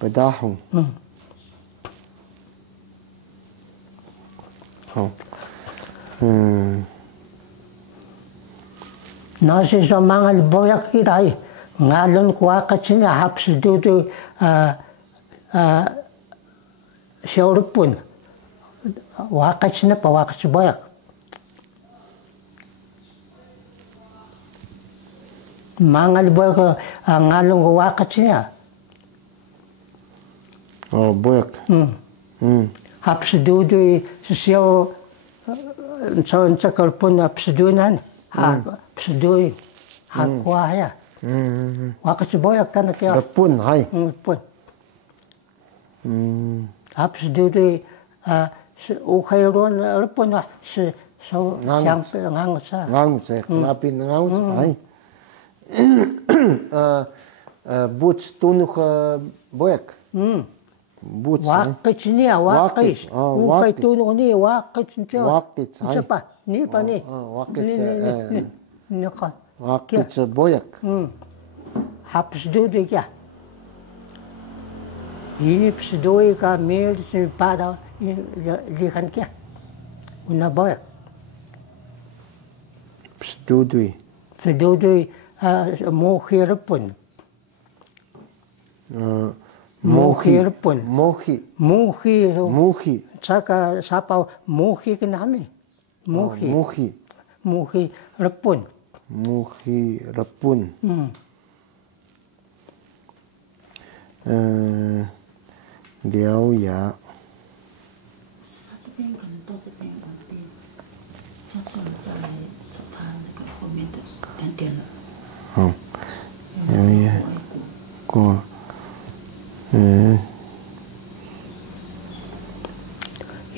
Pedahong. Nasi sa mga boyak kita ngalon kuha kasi nga haps dito siorupun wakas na pa wakas boyak. Mga boyak ngalon kuha kasi nga. Oh, boyak. Haps dito siyo sa kalpun haps dunan. Pseudoi hakwa ya. Wakas boyak kan kaya. Repun hai. Repun. Pseudoi ukairon repun so jang ngangsa. Ngangsa, napin ngangsa hai. Boots tunuk boyak. Boots. Wakas ni wakas. Ukai tunuk ni wakas ni. Wakas hai. Siapa? Ni pa ni. Wakas boyak. Haps duduk ya. Ini pseudoi ka mil pada lihat kia. Una boyak. Pseudoi. Pseudoi mohir pun. Mohir pun. Mohi. Saka sapa mohi kenami. Mohi repun. Mohi repun. Liao ya. 这边可能到这边完毕，下次我们再来找他那个后面的2点了。好，liao ya. 过。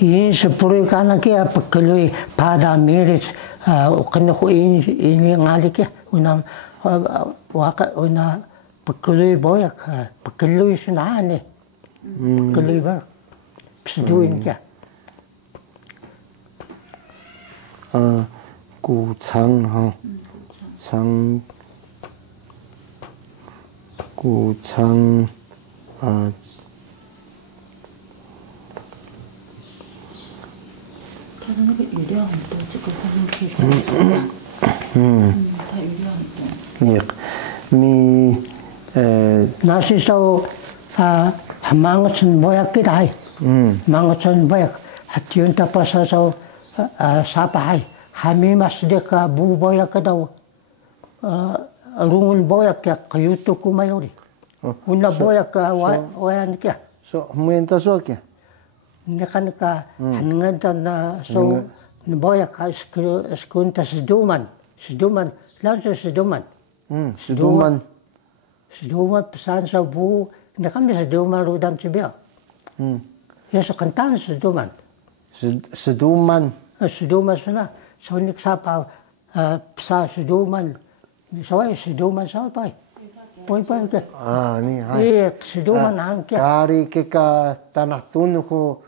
Ini sepuluh kana kia pekelui pada miris kena ko ini ngali kia una pekelui boyak pekelui sunane pekelui ba pseduin kia gu chang ha gu chang 它的那个语料很多，这个后面可以再讲讲。它语料很多。也，mi nasi sau mangatsun boyak kita hai. Mangatsun boyak hatiun tapasa sau sapa hai. Hami masdeka bu boyak kadau rungun boyak ya kayutu kumayori. Una boyak wayan kia. So muenta so kia. Neka hanengan so boyak sekunta seduman langsung seduman pesan sa bu neka mi seduman rudam cibia ya sekentan seduman sana so nik sapa pesa seduman sawai seduman sapai poi ke ni hai seduman angkia kari keka tanah tunuku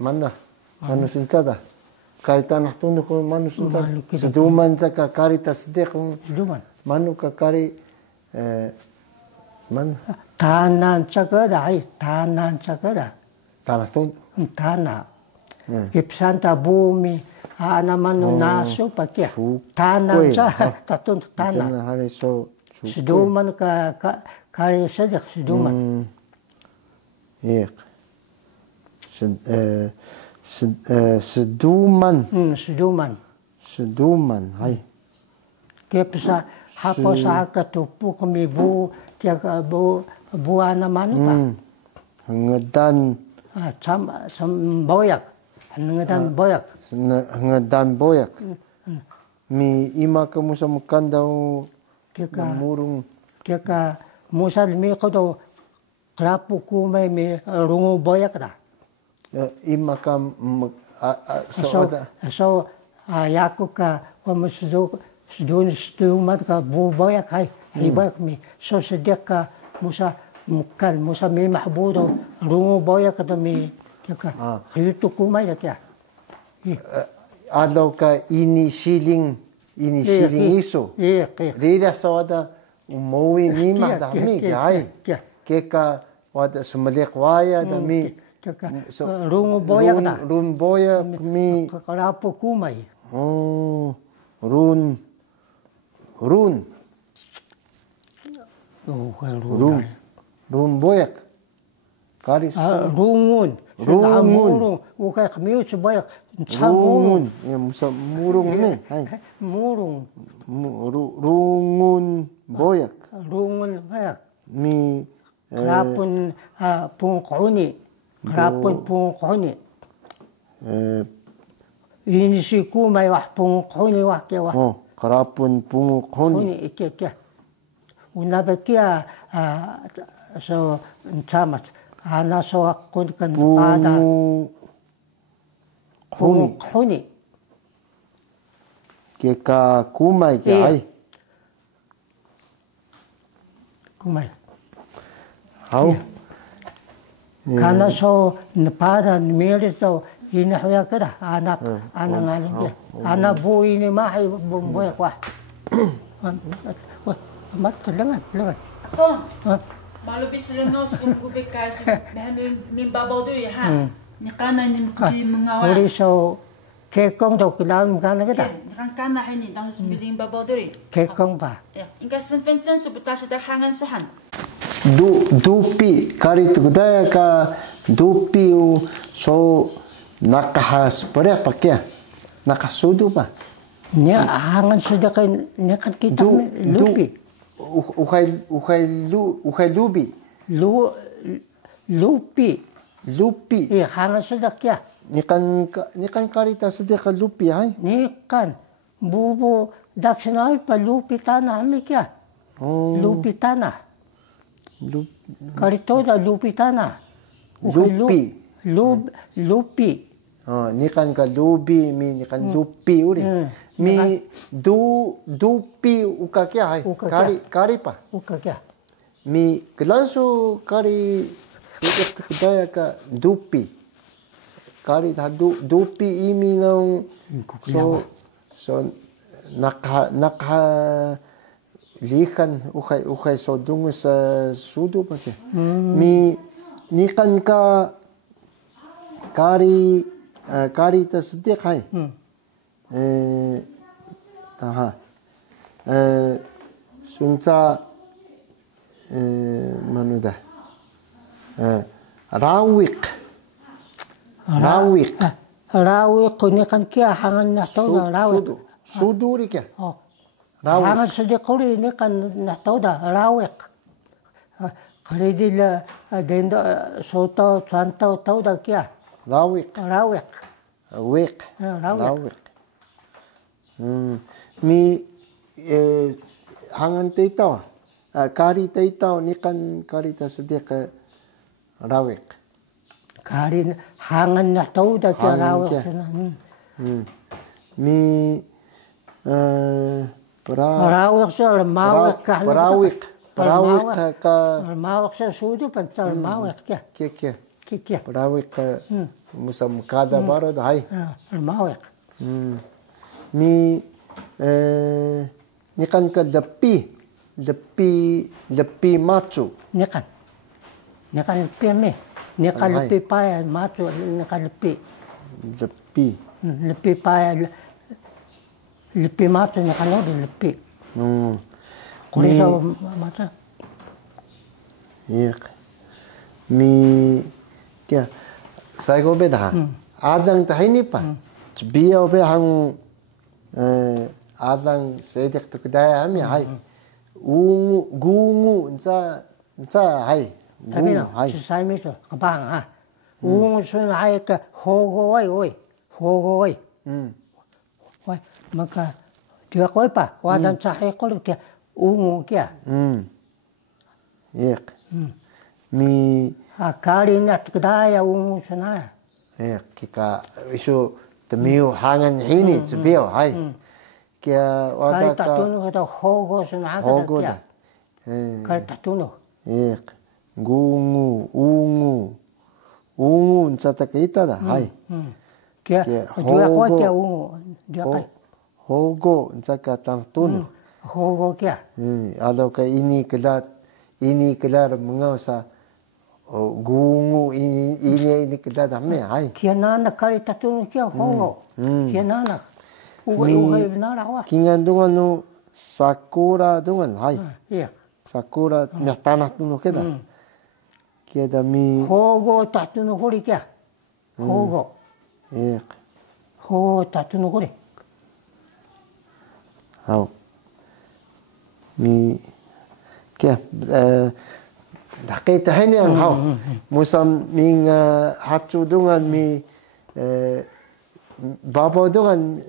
mana manusia kari tanah tunuku manusia seduman jaka kari tasdek seduman manuka kari mana tanan cakada tanan cakada tanah tun tanah kipsanta bumi ana manu naso pakia tanan tatun tanah hari so seduman kari sedek seduman seduman hai kepsa hapo saka tupu kami bu tiaka bu ana manu pa ngedan boyak ngedan boyak mi ima ka musa mukandau murung keka musa mi kodo krapu kumai mi rungu boyak da ima ka so yaku ka seduman ka bu boyak hai boyak mi so sedek ka musa mukal musa mi mahbudo rungu boyak da mi keka kayutu kumai da kya adaw ka inisiling iso rida sawada umuwi ni madami ay keka wada sumalik waya da mi rungu boyak da. Run boyak mi. Karapo kumay. Oh, run. Run. Run. Run boyak. Kari rungun. Rungun. Ukay kamiyo sa boyak. Rungun. Musa murung mi. Murung. Rungun boyak. Rungun boyak. Mi Karapon pungkuni. Karapon pungkuni. Inisi kumay wah pungkuni wah kya wah. Oh, karapon pungkuni. Kya. Unabe kya so ntamat. Ana so akun kan pada. Pungkuni. Kya ka kumay kya ay. Kumay. How? Kana so pada mili so inahuya kada anak ngalo dia. Ana buhay ni mahay bumboy kwa. Mat lengan. Ton. Malubis leno sungguh bekal min babaw do ha. Ni kana ni mengawal. Uri so kekong do kilam kana kada. Kan kana hay ni dang sumbiling babaw do. Kekong ba. Ingka senfensen subutasi ta hangan suhan. Dupi kari tukudaya ka dupi so nakahas pare pakya nakasudu pa niya hangan sudah kay nikan kita lupi ukay lupi hangan sudah kya nikan karita sudah ka lupi ay nikan bubu daksinay pa lupi tanah mi kya lupi tanah Karito da lupitana. Lupi. Oh, ni kan ka lubi mi ni kan lupi uri. Mi dupi uka kya hai. Kari pa. Uka kya. Mi kelansu kari itu kudaya ka dupi. Kari da dupi imi nang so nakha likan ukay so dungo sa sudo pa siya. Mi kan ka kari ta sadik hay. Taha. Sunsa manuda. Rawik ni kan kya hangan na to na rawik. Sudo ri kya. Hangan sudah kuri ni kan na to da rawik. Kali dila dendo soto santo to da kya. Rawik. Mi hangan taitaw. Kari taitaw ni kan kari ta sadik rawik. Kari hangan na to da kya rawik. Mi Rawik sa mawik ka. Rawik ka. Mawik sa sudo pantal mawik kya. Kya. Rawik ka musam kada baro da hay. Mawik. Mi nikan ka lepi macho. Nikan lepi me. Nikan lepi paya macho nikan lepi. Lepi paya lepi macho nikan lo di lepi. Kuri sa macho. Iya. Mi kya saigo be da. Adang ta ni pa. Biya be hang adang sedek to kudaya ami hay. Gungu nsa hay. Tapi na sa miso kapang ha. Ungu sun hay ka hogo oi. Wai maka dia koi pa wadan sahe ko kya ungu kya. Iya. Mi akari na kudaya ungu sana. Iya kika isu temiu hangan hini tbiyo hay. Kya wada ka tatuno ka hogo sana ka kya. Kal tatuno. Iya. Ungu nsa ta kita da hay. Kya dia ko kya ungu dia kai. Hogo nsa ka tatuno. Hogo kya. Alo ka ini kelar mengaw sa gungu ini kita dame ai. Kia nana kari tatunu kia hongo. Kia nana. Uga nara wa. Kinga dunga no sakura dunga ai. Iya. Sakura miatana tuno keda. Kia da mi. Hogo tatunu hori kia. Hogo. Iya. Hogo tatunu hori. Hau. Mi kia dakita hani ang hau. Musam ming hatu dungan mi babo dungan